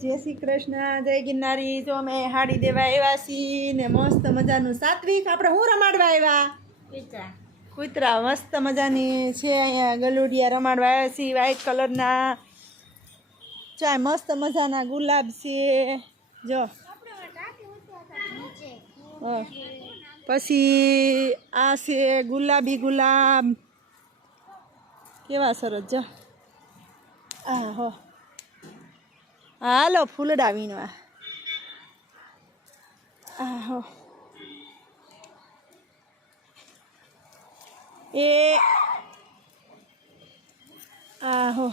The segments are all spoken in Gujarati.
જય શ્રી કૃષ્ણ, જય ગિરનારી. જો અમે હાડી દેવા આવ્યા છીએ ને મસ્ત મજાનું સાત્વિક આપણે શું રમાડવા આવ્યા? કૂતરા મસ્ત મજાની છે. અહીંયા ગલુડિયા રમાડવા આવ્યા છીએ વ્હાઈટ કલરના. ચાય મસ્ત મજાના ગુલાબ છે. જો પછી આ છે ગુલાબી ગુલાબ, કેવા સરસ. જો આ હો, હાલો ફૂલડા વીણવા. આહો એ આહો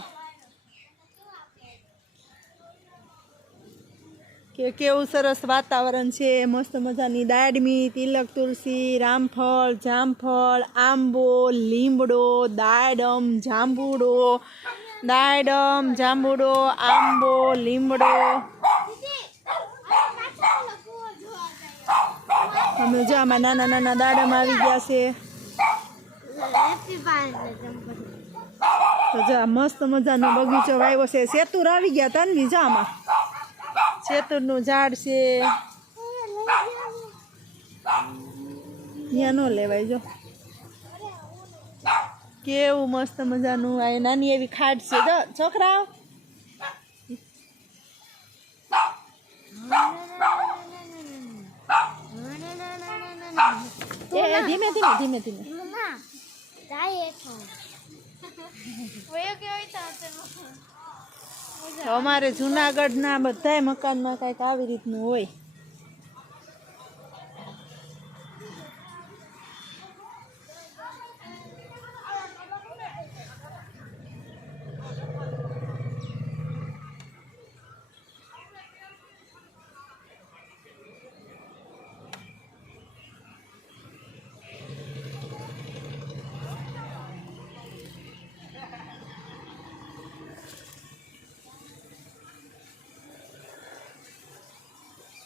કેવું સરસ વાતાવરણ છે. મસ્ત મજાની દાડમી, તિલક તુલસી, રામફળ, જામફળ, આંબો, લીમડો, દાડમ, જાંબુડો, દાડમ, જાંબુડો, આંબો, લીમડો. અમે જો આમાં નાના નાના દાડમ આવી ગયા છે. તો જો મસ્ત મજાનો બગીચો વાવ્યો છે. સેતુર આવી ગયા તન્વી. જો આમાં સેતુરનું ઝાડ છે. ત્યાં ન લેવાય. જો કેવું મસ્ત મજાનું. આ નાની એવી ખાટ છે. જો છોકરાઓ ધીમે ધીમે ધીમે ધીમે. અમારે જુનાગઢના બધાય મકાનમાં કંઈક આવી રીતનું હોય.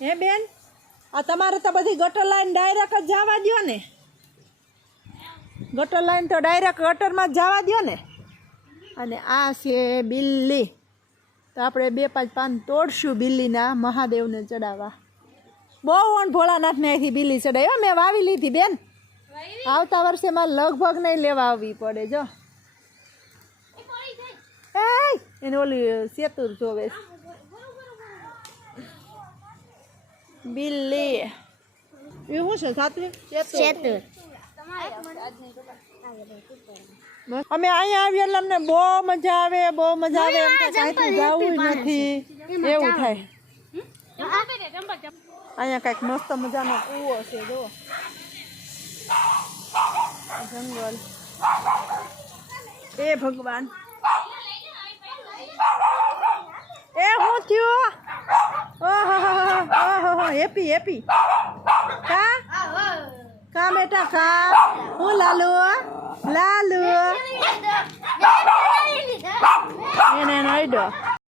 હે બેન, આ તમારે તો બધી ગટર લાઈન ડાયરેક્ટ જ જવા દો ને. ગટર લાઈન તો ડાયરેક્ટ ગટરમાં જ જવા દો ને. અને આ છે બિલ્લી. તો આપણે 2-5 પાન તોડશું બિલ્લીના મહાદેવને ચડાવવા. બહુ ઓણ ભોળાનાથને અહીંથી બિલ્લી ચડાવી. મેં વાવી લીધી બેન. આવતા વર્ષે મારે લગભગ નહીં લેવા આવવી પડે. જો એને ઓલી સેતુર જોવે બિલ્લી. એ શું છે સાત્વિક? સેતુર. અમે અહીંયા આવીએ એટલે અમને બહુ મજા આવે, બહુ મજા આવે. એમ કાંઈથી જવું નથી એવું થાય. અહીંયા કાંઈક મસ્ત મજાનો કૂવો છે. જો જંગલ. એ ભગવાન, એ શું થયું? ઓહો હેપી હેપી. કા બેટા કા. હું લાલુ લાલુ એને નડ્યો.